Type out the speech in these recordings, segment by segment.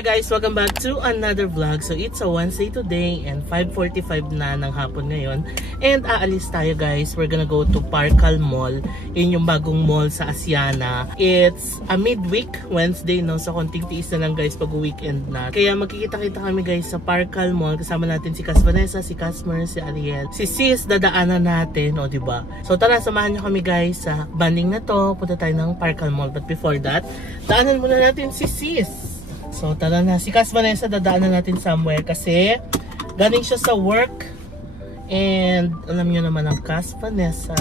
Hi guys! Welcome back to another vlog. So it's a Wednesday today and 5:45 na ng hapon ngayon. And aalis tayo guys. We're gonna go to Parkal Mall. Yun yung bagong mall sa Asiana. It's a midweek Wednesday, no? So konting tiis na lang guys pag weekend na. Kaya magkikita-kita kami guys sa Parkal Mall. Kasama natin si Cas Vanessa, si Casmer, si Ariel, si Sis, dadaanan natin, o diba? So tara, samahan nyo kami guys sa banding na to. Punta tayo ng Parkal Mall. But before that, daanan muna natin si Sis. So tara na, si Cas Vanessa dadaanan natin somewhere kasi galing siya sa work. And alam niyo naman ang Cas Vanessa,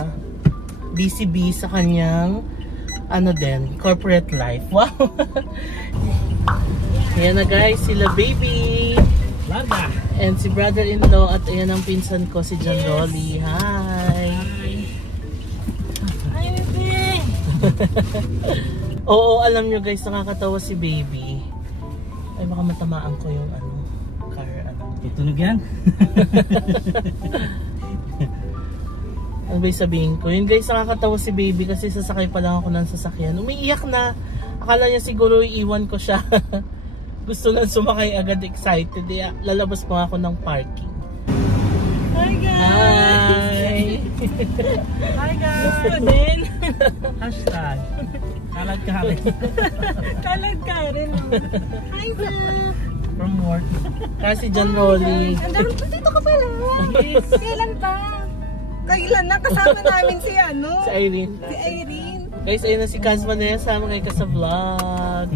busy sa kanyang ano din, corporate life. Wow! Ayan na guys, sila baby Laga and si brother-in-law at ayan ang pinsan ko si John Rolly. Hi! Hi baby! Oo, alam nyo guys, nakakatawa si baby. Ay baka matamaan ko yung ano, car ano. Tutunog yan? Ano ba yung sabihin ko? Yun guys, nakakatawa si baby kasi sasakay pa lang ako ng sasakyan. Umiiyak na. Akala niya siguro iiwan ko siya. Gusto na sumakay agad, excited. Lalabas pa ako ng parking. Hi guys! Hi! Hi guys! Then, Hashtag Kalad ka rin. kalad ka rin. Hi sir! From work. Kasi John Rolly. Andun, dito ka pala. Kailan pa? Kailan na? Kasama namin si ano? Si Irene. Si Irene. Guys, ayun na si Cas Vanessa. Mga ka sa vlog.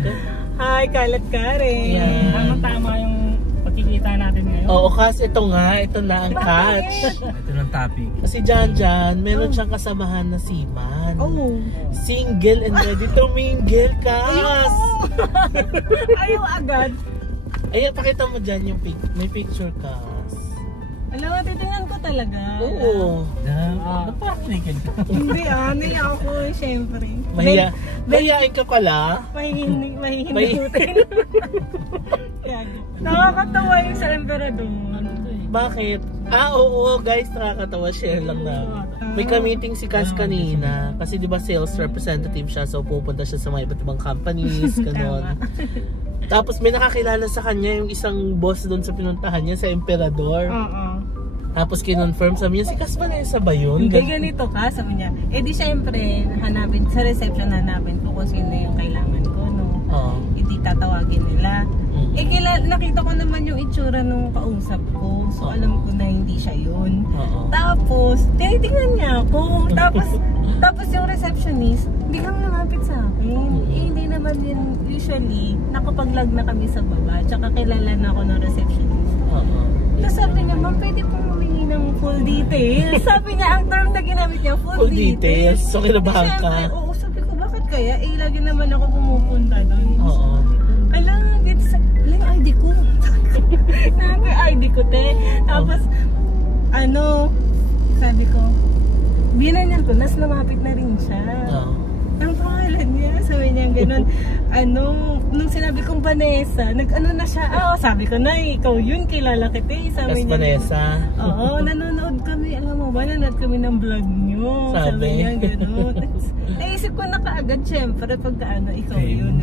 Hi, kalad ka rin. Yeah. Tama yung pagkikita natin ngayon. Oo, kasi ito nga. Ito na ang catch. Ito ng topic. Kasi Jan, meron siyang kasamahan na seaman. Oh. Single and ready to mingle, Cas. Ayaw agad. Ayan, pakita mo dyan yung may picture, Cas. Alam mo, titingnan ko talaga. Oo. Parang naked ka. Hindi naiya ako, syempre. Mahihain ka pala. Mahihinutin. Nakakatawa yung sa emperador. Bakit? Oo guys, nakakatawa. Share lang namin. May ka-meeting si Cas kanina. Kasi di ba sales representative siya. So pupunta siya sa mga iba't ibang companies. Ganon. Tapos may nakakilala sa kanya yung isang boss doon sa pinuntahan niya, sa Emperador. Tapos kinonfirm, sabi niya, si Cas Vanessa ba yun? Hindi ganito ka, sabi niya. Eh di syempre, hanapin, sa reception hanapin ko kung sino yung kailangan ko, no? Hindi tatawagin nila. Eh nakita ko naman yung itsura nung kausap ko. So alam ko na hindi siya yun. Tapos, tinitingnan niya ako. Tapos yung receptionist, biglang lumapit sa akin. Eh hindi naman yun, usually, nakapag-log na kami sa baba. Tsaka kilala na ako ng receptionist. Tapos sabi niya, ma'am, pwede pong humingi ng full details. Sabi niya, ang term na ginamit niya, full details. So kinabahan ka? Oo, sabi ko, bakit kaya? Eh, lagi naman ako pumupunta doon. Oo. Alam, yung ID ko. Yung ID ko, te. Tapos, sabi ko, binanyan ko, nas lumapit na rin siya. Ang pangalan niya, sabi niya gano'n. Nung sinabi kong Vanessa, nag-ano na siya. Sabi ko na, ikaw yun, kilala kita. Sabi niya, Vanessa. Oo, nanonood kami. Alam mo ba, nanonood kami ng vlog niyo. Sabi niya gano'n. Naisip ko na kaagad, syempre, pagka ikaw yun.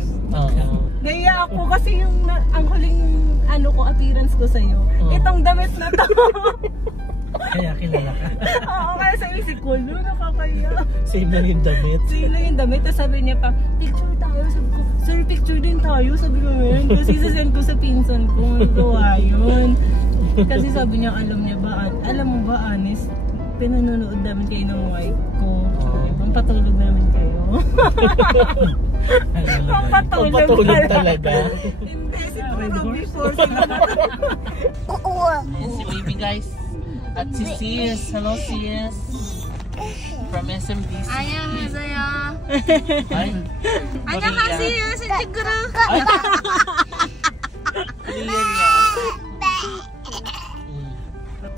Gaya ako kasi yung ang huling appearance ko sa'yo. Itong damit na to. Kaya kilala ka. Oo, kaya sa isip ko, nakakaya. Same lang yung damit. Same lang yung damit. Tapos sabi niya pa, picture tayo. Sabi ko, sir, picture din tayo. Sabi ko ngayon. Kasi sasend ko sa pinsan ko. Gawa yun. Kasi sabi niya, alam mo ba, honest, pinanonood namin kayo ng wife ko. Pampatulog namin kayo. Pampatulog talaga. Hindi, siguro before sila. Ayan si baby guys. At si Sis. Hello Sis. From SMDC. 안녕하세요. Hi. 안녕하세요, 친구들. Clear yan.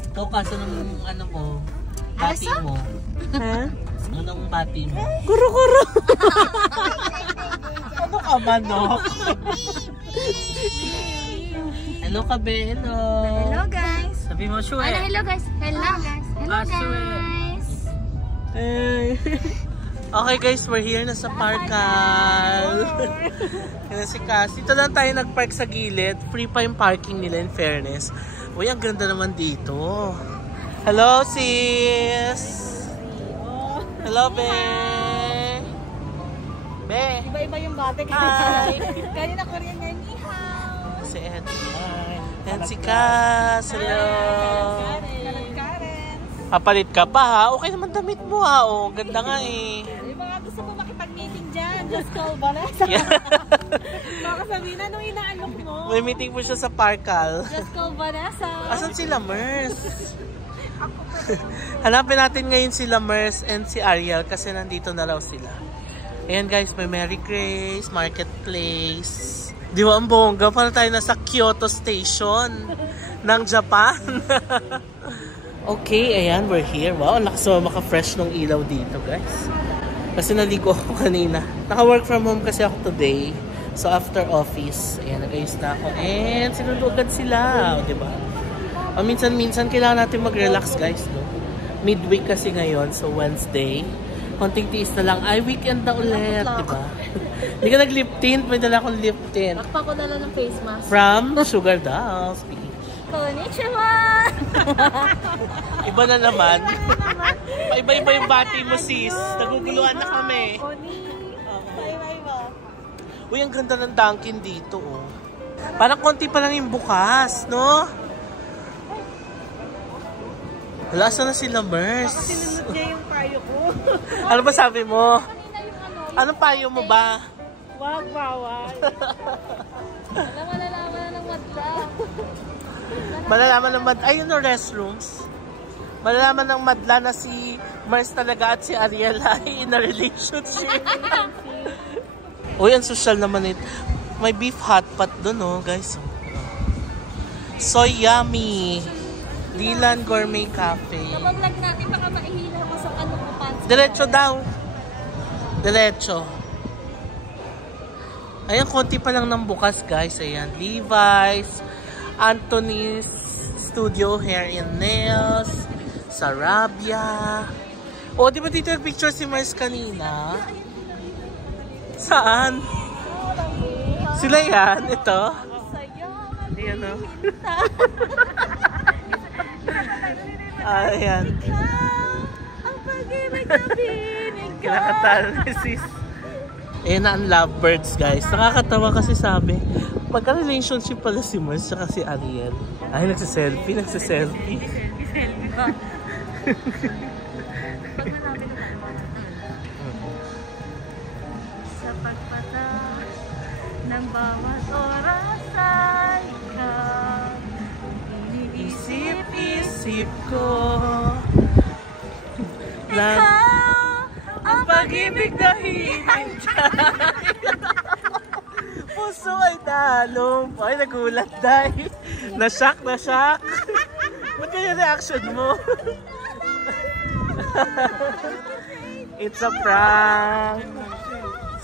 Ikaw kaso ng mo, bati mo. Ha? Anong bati mo? Kuro-kuro. Ano ka ba, no? Hello ka, be. Hello. Hello guys. Sabi mo, Shue. Hello guys. Hello guys. Hello guys. Okay guys, we're here na sa Parkal. Yan si Cass. Dito lang tayo nagpark sa gilid. Free pa yung parking nila in fairness. Uy, ang ganda naman dito. Hello sis! Hello be! Be! Iba-iba yung bate. Hi! Kanina Korean niya, ni hao. Si Ed. Yan si Cass. Hello! Papalit ka pa ha? Okay naman damit mo ha. Oh, ganda nga eh. Yung mga gusto mo makipag-meeting dyan, just call Vanessa. Baka sabihin na nung inaalok mo. May meeting po siya sa Parkal. Just call Vanessa. Asan sila Mers? Hanapin natin ngayon sila Mers and si Ariel kasi nandito na raw sila. Ayan guys, may Mary Grace Marketplace. Di ba ang bongga? Para tayo nasa Kyoto Station ng Japan. Okay, ayan, we're here. Wow, ang lakas naman maka-fresh ng ilaw dito, guys. Kasi naligo ako kanina. Naka-work from home kasi ako today. So, after office, ayan, nag-ayos na ako. And, sinudugan sila, diba? Minsan-minsan, kailangan natin mag-relax, guys, no? Midweek kasi ngayon, so Wednesday. Konting tiis na lang. Ay, weekend na ulit, diba? Hindi ka nag-lip tint, may dala akong lip tint. Takpa ko dala ng face mask. From Sugar Dolls. Konnichiwa! Iba na naman. Paiba-iba yung bati mo, sis. Naguguluhan na kami. Iba-iba. Uy, ang ganda ng Dunkin dito, oh. Parang konti pa lang yung bukas, no? Wala, saan na sila, Mers? Sinunod niya yung payo ko. Ano ba sabi mo? Anong payo mo ba? Wag, bawal. Malalaman na ng madla. Malalaman ng madla. Ayun no, restrooms. Malalaman ng madla na si Mers talaga at si Ariel ay in a relationship. Uy, ang social naman ito. May beef hot pot doon, oh, guys. So yummy. Dilan Gourmet Cafe. Kapag-vlog natin, baka maihila ko sa ano ko pants. Diretso daw. Diretso. Ayan, konti pa lang ng bukas, guys. Ayan, Levi's, Anthony's Studio Hair and Nails, Sarabia. O, di ba dito nag-picture si Mars kanina? Saan? Sila yan? Ito? Ayan, o. Ayan. Ang pag-ibig na pinig ko. Kinakatalo ni sis. Ayan na ang lovebirds, guys. Nakakatawa kasi sabi, magka-relationship pala si Mars at si Ariel. Ay, nagsiselfie. Selfie ba? Sa pagpata ng bawat oras ay ikaw. Isip-isip ko Ang pag-ibig na hinay puso ay dalong. Ay, nagulat dahil. Na-shock. Ba't kaya reaction mo? It's a prank.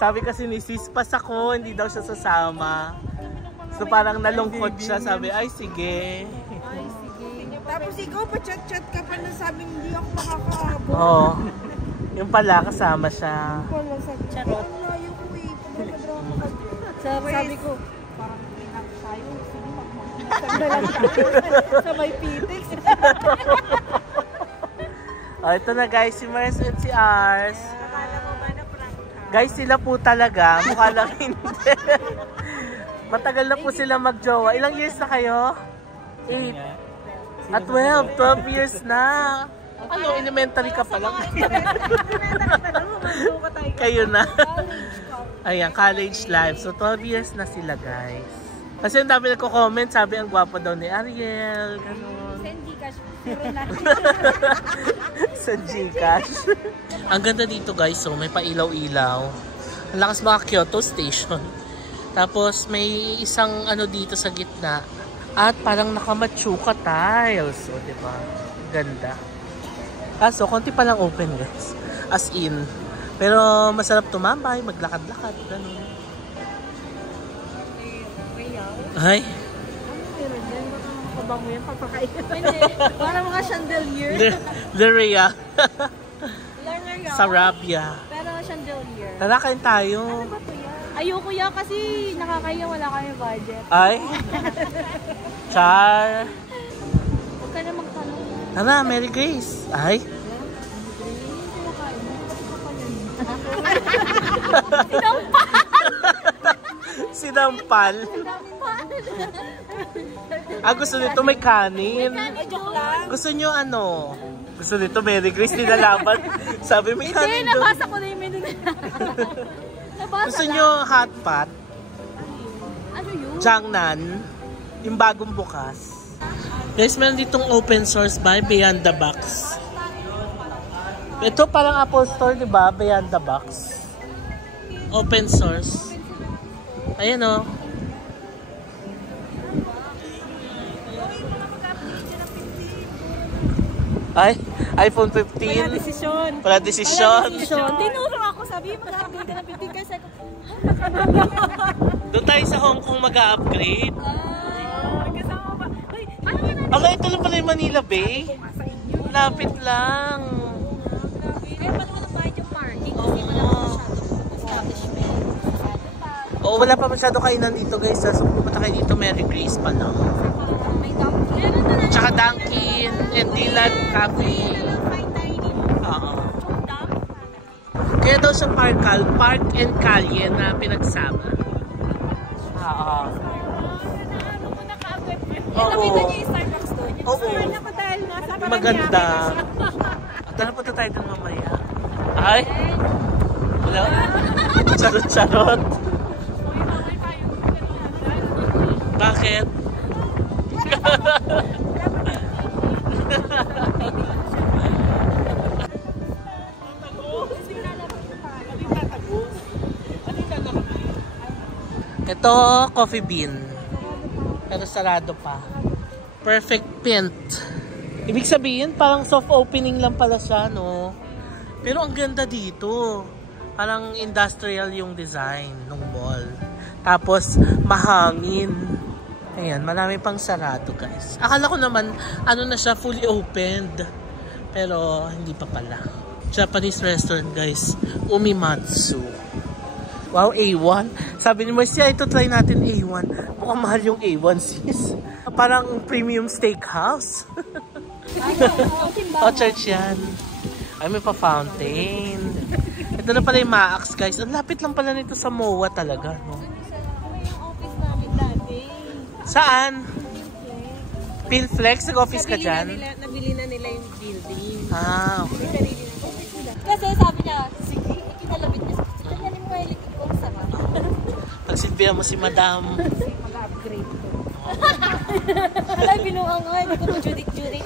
Sabi kasi ni sis, pas ako, hindi daw siya sasama. So parang nalungkot siya. Sabi, ay sige. Tapos ikaw, pa-chat-chat ka pa na sabi hindi ako makakaabot. Oo. Yung pala, kasama siya. Wala, sabi ko, Charot. ang layo ko eh. Pagkakadrama ka dyan. Sabi ko, parang pinag tayo. Sige, magmamagdalang tayo sa may pitix. Oh, ito na guys, si Mars at si Ars. Akala mo ba na prank ka? Guys, sila po talaga. Mukha lang hindi. Matagal na po sila magjowa. Ilang years na kayo? 8. At 12 years na. Ano, elementary ka pa lang. Kayo na. Ayan, college life. So, 12 years na sila, guys. Kasi ang dami nagko-comment, sabi ang gwapo daw ni Ariel. Ganun. Send Gcash. Sa Gcash. Ang ganda dito, guys. So, may pailaw-ilaw. Ang lakas mga Kyoto Station. Tapos, may isang ano dito sa gitna. At parang nakamatsuka tiles. So, diba? Ganda. So, konti pa lang open, guys. As in. Pero, masarap tumambay, maglakad-lakad. Ganun. Ay. Meron dyan, baka makabango yan pagpakain. Hindi, parang mga chandelier. Leria. Leria. Sarabia. Pero Tara, kain tayo. Ayoko yan kasi nakakaya, wala kami budget. Ay? Char. Huwag ka na magtanong. Tara, Mary Grace. Ay? Sinampal. Gusto nito may kanin. Gusto nyo ano? Gusto nito Mary Grace, nilalaman. Sabi may kanin doon. Nabasa ko na yung menu nila. Gusto nyo hot pot? Ano yun? Jiangnan. Yung bagong bukas. Guys, meron ditong open source by Beyond the Box. Ito parang Apple Store, di ba? Beyond the Box. Open source. Ayan o. Ay, iPhone 15. Wala desisyon. Wala desisyon. Tinurong ako, sabi mag-upgrade ka ng 15 kasi ako. Doon tayo sa Hong Kong mag-upgrade. Kasama ba? Uy, Ito lang pala yung Manila Bay. Lapit lang. Kaya paano ko nabayad yung parking kasi wala pa masyadong establishment. Oo, wala pa masyado kainan dito guys. So pupunta kayo dito, Mary Grace pa lang. May Dunkin'. Tsaka Dunkin' and Dylan Cafe. Fine dining. Oo. Kaya daw sa Park and Calle na pinagsama. Oo. Oo. Nakita niyo yung Starbucks doon? Oo. ako dahil nasa Maganda. Tara, punta tayo doon mamaya. Ay? Wala? Charot-charot. Bakit? Ito, coffee bean. Pero sarado pa. Perfect pint. Ibig sabihin, parang soft opening lang pala siya, no? Pero ang ganda dito. Parang industrial yung design ng mall. Tapos, mahangin. Ayan, marami pang sarado, guys. Akala ko naman, ano na siya, fully opened. Pero, hindi pa pala. Japanese restaurant, guys. Umimatsu. Wow, A1. Sabi ni Marcia, ito try natin A1. Mukhang mahal yung A1, sis. Parang premium steakhouse. Church yan. Ay, may pa-fountain. Ito na pala yung Maax, guys. Ang lapit lang pala nito sa MOA talaga, no? Yung office namin dati. Saan? Pinflex? Nag-office ka dyan? Nabili na nila yung building. Okay. Kasi sabi niya, sige, ikinalabit niya. Ganyanin mo yung likod ko, sarap. Pagsilbihan mo si Madam. Kasi mag-upgrade ko. Wala, binuang nga, hindi ko mo judik-judik.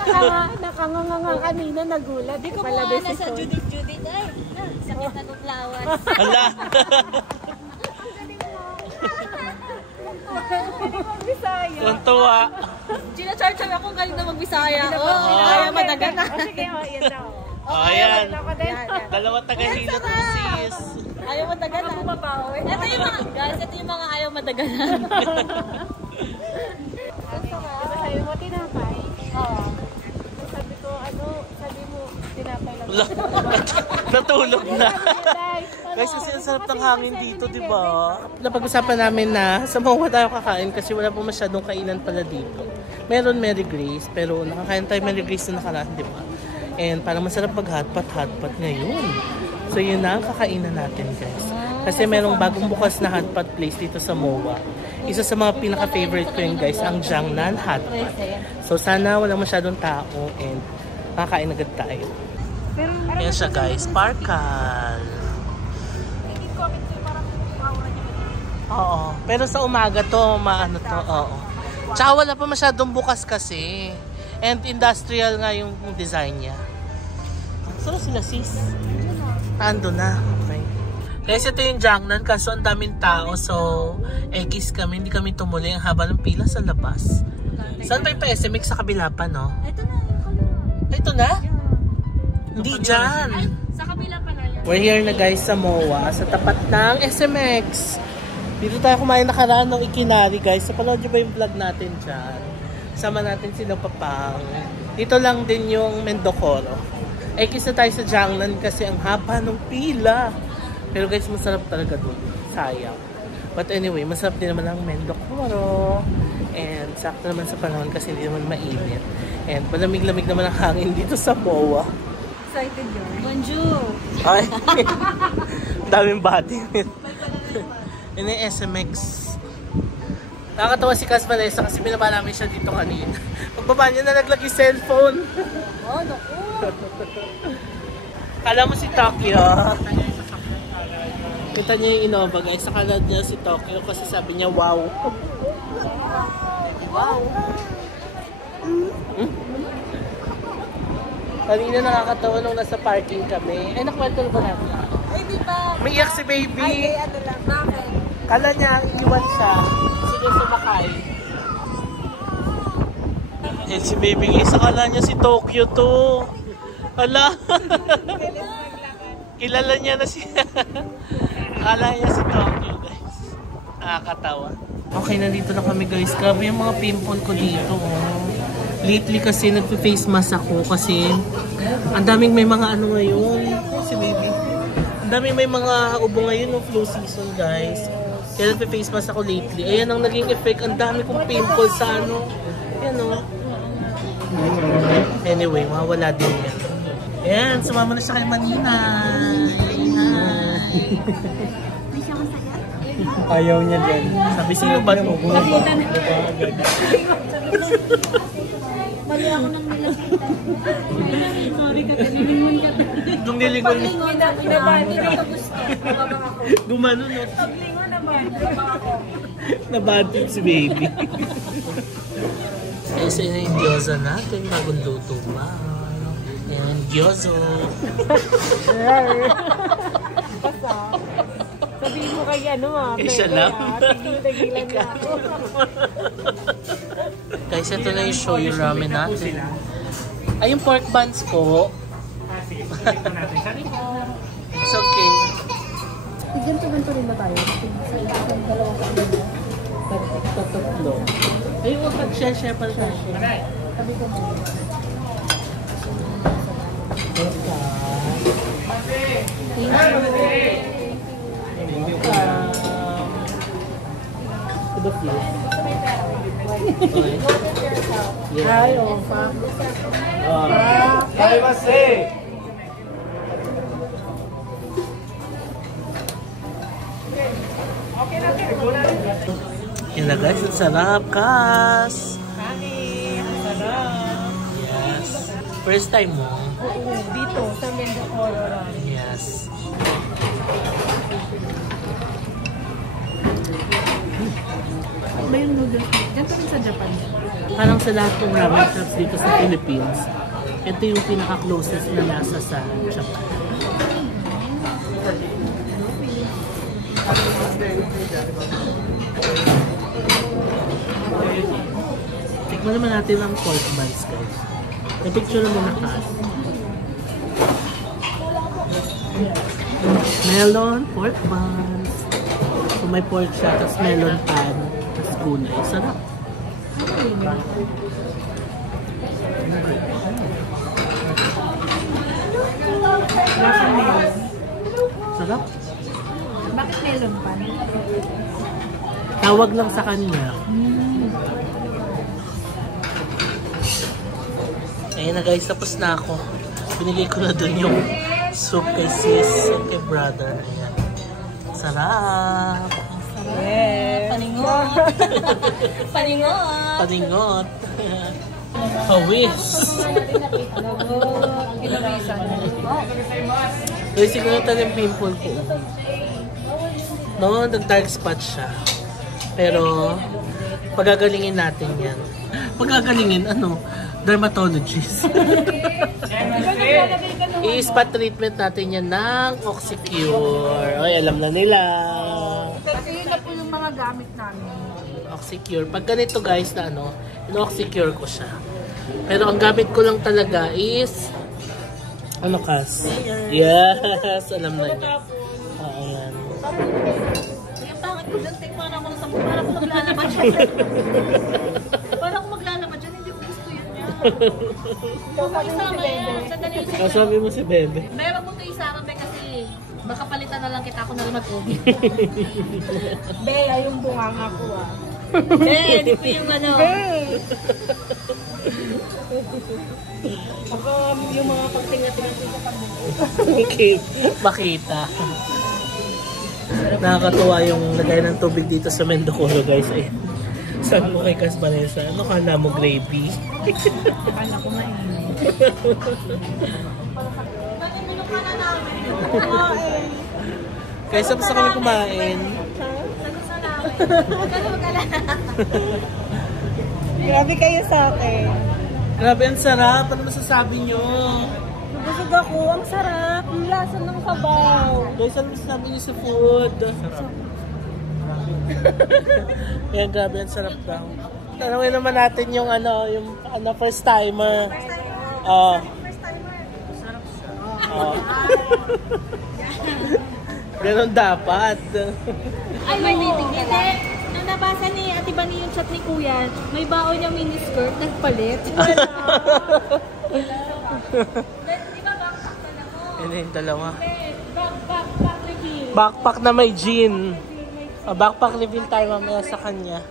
Nakanganga kanina, nagulat. Hindi ko mo nga nasa judik-judik. Ay, sakit na nung lawas. Hala! Bisaya. Tuntua. Gina-charge akong galing na mag-Bisaya. Kaya madagan na. Sige, yan na. Ayan. Dalawa taga-hilot mo, sis. Ayaw madagan na. Mababawi. Ito yung mga, guys, ito yung mga ayaw madagan na. Sabi mo, tinapay. Oo. Sabi ko, sabi mo, tinapay lang. Natulog na. Guys, kasi ang sarap ng hangin dito, di ba? Napag-usapan namin na sa MOA tayo kakain kasi wala po masyadong kainan pala dito. Meron Mary Grace, pero nakakain tayo Mary Grace na nakaraan, di ba? And parang masarap mag-hotpot ngayon. So yun na ang kakainan natin, guys. Kasi merong bagong bukas na hotpot place dito sa MOA. Isa sa mga pinaka-favorite ko yun, guys, ang Jiangnan hotpot. So sana walang masyadong tao and kakain agad tayo. Yan siya, guys, Parkal. Oo. Pero sa umaga to, maano to, oo. Tsaka wala pa masyadong bukas kasi. And industrial nga yung design niya. Saan sila, sis? Ando na. Okay. Guys, ito yung Jiangnan kaso ang daming tao. So, X kami. Hindi kami tumuloy. Ang haba ng pila sa labas. Saan ba yung SMX? Sa kabila pa, no? Ito na yung kalura. Ito na? Hindi dyan. Sa kabila pa na yan. We're here na, guys, sa MOA. Sa tapat ng SMX. Dito tayo kumain nakaraan ng Ikinari, guys. So, panood nyo ba yung vlog natin dyan? Sama natin sila Papang. Dito lang din yung Mendocoro. X na tayo sa Jiangnan kasi ang haba ng pila. Pero guys, masarap talaga doon. Sayang. But anyway, masarap din naman ang Mendok Moro. And sakto naman sa panahon kasi hindi naman mainit. And malamig-lamig naman ang hangin dito sa MOA. Excited yun. Bonjour! Ay! Daming bati. Yun yung SMX. Nakakatawa si Cas Vanessa kasi binaba namin siya dito kanina. Pagbaba niya nalaglag yung cellphone. Oh, naku! Kala mo si Tokyo. Kita niya yung Innova guys. Akala niya si Tokyo kasi sabi niya wow. Wow! Kanina nakakatawa nung nasa parking kami. Ay, nakwento na ba natin? Ay, di ba? May iyak si baby. Ay, ano lang. Bakit? Kala niya iwan siya. Sige sumakay. Eh, si baby guys. Akala niya si Tokyo to. Hala. Kilala niya na siya. Akala niya si Tokyo guys. Nakakatawa. Okay, nandito na kami guys. Grabe yung mga pimple ko dito. Oh. Lately kasi nagpe-face mask ako kasi ang daming may mga ano ngayon. Si baby. Ang daming may mga ubo ngayon ng flu season guys. Kaya nagpe-face mask ako lately. Ayan ang naging effect. Ang dami kong pimple sa ano. Ayan o. Anyway, mawala din yan. Ayan, sumama na siya kay Manina. Ayaw niya din. Sabi, sino ba ito? Nakita na. Mali ako nang nilapitan. Sorry ka, tinilingon ka. Nung nilingon niya. Pinabati na ito gusto. Gumano no? Paglingon naman. Nabati si baby. Kasi na yung gyoza natin. Bagong luto pa. Ayan, gyozo. Basta. Sabihin mo kay ano Siya lang. Tigil-tigilan na ako. Guys, ito na yung shoyu ramen natin. Ay, yung pork buns po. It's okay. Ganto-ganto rin ba tayo? Sa isang dalawang kanya. Tatlo. Ay, huwag pag-share pa siya. Sabi ko mo. To the floor. Ay, oh, pa. Yan na guys, ang sarap, Kas! Yes. First time mo? Oo, dito, sa Mendocoro. Yes. Ba yung noodles? Ganito rin sa Japan. Parang sa lahat ng ramen shops dito sa Philippines, ito yung pinaka-closest na nasa sa Japan. Tikman naman natin ang pork buns, guys. May picture mo na Kas. Melon, pork buns. So may pork siya, tapos melon pan, tapos gulay. Sarap. Sarap. Bakit melon pan? Tawag lang sa kanya. Ayun na guys, tapos na ako. Binigay ko na dun yung soup kay sis and kay brother. Ayan. Sarap! Yes. Paningot. Paningot. Paningot! Pawis! Kinawisan. Guys, siguro tayo yung pimple ko. No, nag-dark spot siya. Pero, pagagalingin natin yan. Pagagalingin, ano? Dermatologist. I-spot treatment natin yan ng Oxycure. Ay, alam na nila. Kasi yun na po yung mga gamit namin. Oxycure. Pag ganito guys na ano, in-Oxycure ko siya. Pero ang gamit ko lang talaga is ano Kas? Yes! Alam na niya. Ayan. Yung pangit ko dyan, para ako nasa para ako maglalaba dyan. Para ako maglalaba dyan, hindi ko gusto yun niya. Huwag mo isama yan. Sandali. Sabi mo si Bebe. May wag mo ito isama, be, kasi Baka palitan na lang kita, ako na lang mag-uwi. Bea, yung bunganga ko ah. Hindi po yung ano. Ako yung mga pagtinga-tinga ko sa pagbuo. Okay, makita. Nakakatuwa yung lagay ng tubig dito sa Mendocoro, guys. Ay, sabi ko kay Cas Vanessa, ano kala mo, gravy? Akala ko mainit. Kaya sa kami kumain. Grabe kayo sa akin. Grabe, ang sarap. Ano masasabi nyo? Busog ako. Ang sarap. Ang lasa ng sabaw. Guys, ano masasabi nyo sa food? Kaya grabe, ang sarap daw. Tanungin naman natin yung first timer. First timer. Ganon dapat. Ay, may meeting ka lang. Nung nabasa ni Ate Bani yung chat ni Kuya, may baon niya miniskirt, nagpalit. Di ba backpack ka na mo? Yun yung dalawa. Backpack reveal. Backpack na may jean. Backpack reveal tayo mamaya sa kanya.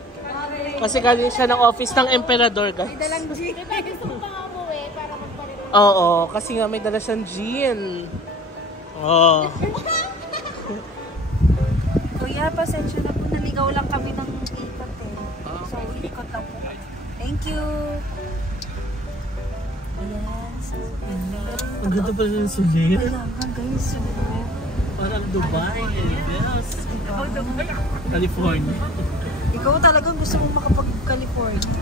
Kasi galing siya ng office ng emperador, guys. Dalang jean. Diba gusto ko pang umuwi para magpalit. Oo, kasi nga may dala siyang jean. Oh. Kuya, pasensya na po. Naligaw lang kami ng ikot eh. So, ikot lang po. Thank you. Ayan. So, Ang ganda pala yung sulit. kailangan guys. So, Parang Dubai. Yes. California. ikaw talagang gusto mong makapag-California.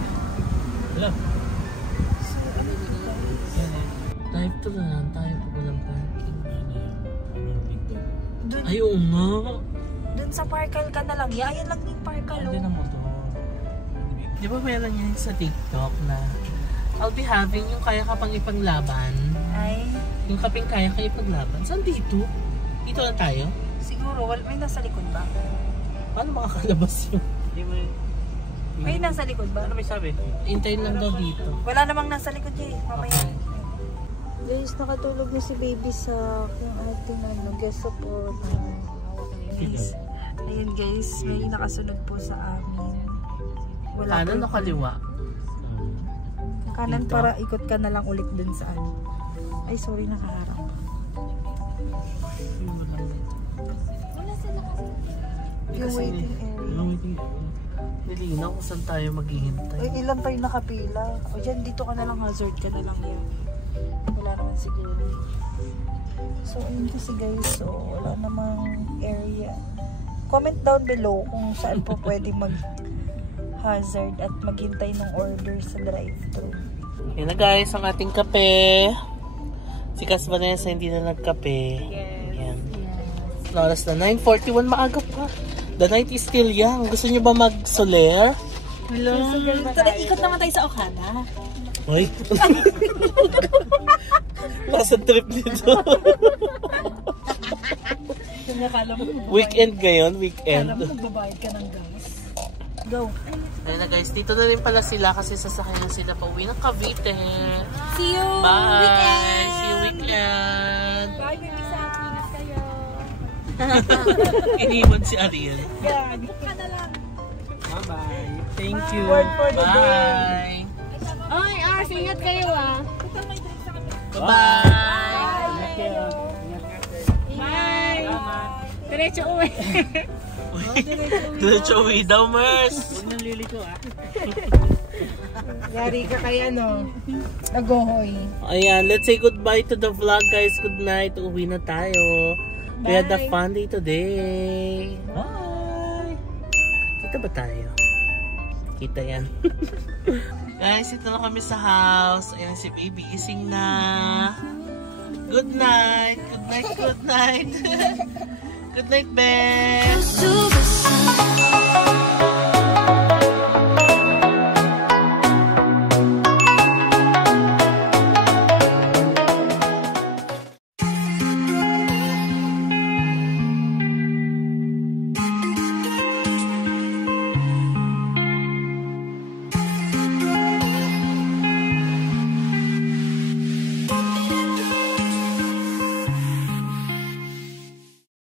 Hello. So, ano ito guys? Type 2 na lang tayo pag walang parking. Dun, Ay, oo nga. dun sa Parkal ka na lang. Yan lang yung Parkal. Hindi na mo to. Di ba meron yan sa TikTok na I'll be having yung kaya ka pang ipaglaban. Ay, Yung kaping kaya ka ipaglaban. Saan dito? Dito na tayo? siguro. May nasa likod ba? Paano makakalabas yun? May nasa likod ba? Ano may sabi? Hintayin lang daw dito. Wala namang nasa likod eh. Mamaya. Guys, nakatulog na si baby sa kung ating guest support. Guys, ayun guys, may nakasunod po sa amin. Wala Kanan po. o kaliwa? Kanan Dito? para ikot ka na lang ulit dun sa ano. Ay, sorry, nakaharap. Yung waiting area. Nilinaw kung saan tayo maghihintay. Ay, ilan tayo nakapila? O dyan, dito ka na lang, hazard ka na lang yan. Wala naman siguro. So, yun kasi guys, so wala namang area. Comment down below kung saan po pwede mag-hazard at maghintay ng order sa drive-thru. Yan na guys, ang ating kape. Si Cas Vanessa hindi na nagkape. Yes. Yan. Oras na 9:41, maaga pa. The night is still young. Gusto niyo ba mag-soler? Hello. Tara, ikot naman tayo sa Okada. Hoy. Nasa trip nito. Kung akala mo, Weekend ngayon, weekend. magbabayad ka ng gas. Go. Ayun na guys, dito na rin pala sila kasi sasakay na sila pa uwi ng Cavite. See you Bye! weekend! See you weekend! Bye, baby Sam. Ingat kayo. Iniwan si Ariel. Gag. Ka na lang. Bye-bye. Thank you. Word for the day. Bye! Oy, Ars, ingat kayo ah. Bye-bye! Ingat kayo. Ingat kayo. Bye. Diretso uwi. Diretso uwi daw, Mers! Huwag nang liliko ah. Yari ka kay ano, nagohoy. Ayan, let's say goodbye to the vlog, guys. Good night. Uwi na tayo. We had a fun day today. Bye! Kita ba tayo? Kita yan. Guys, ito na kami sa house. Ayan si baby, gising na. Good night. Good night, good night. Good night, Ben.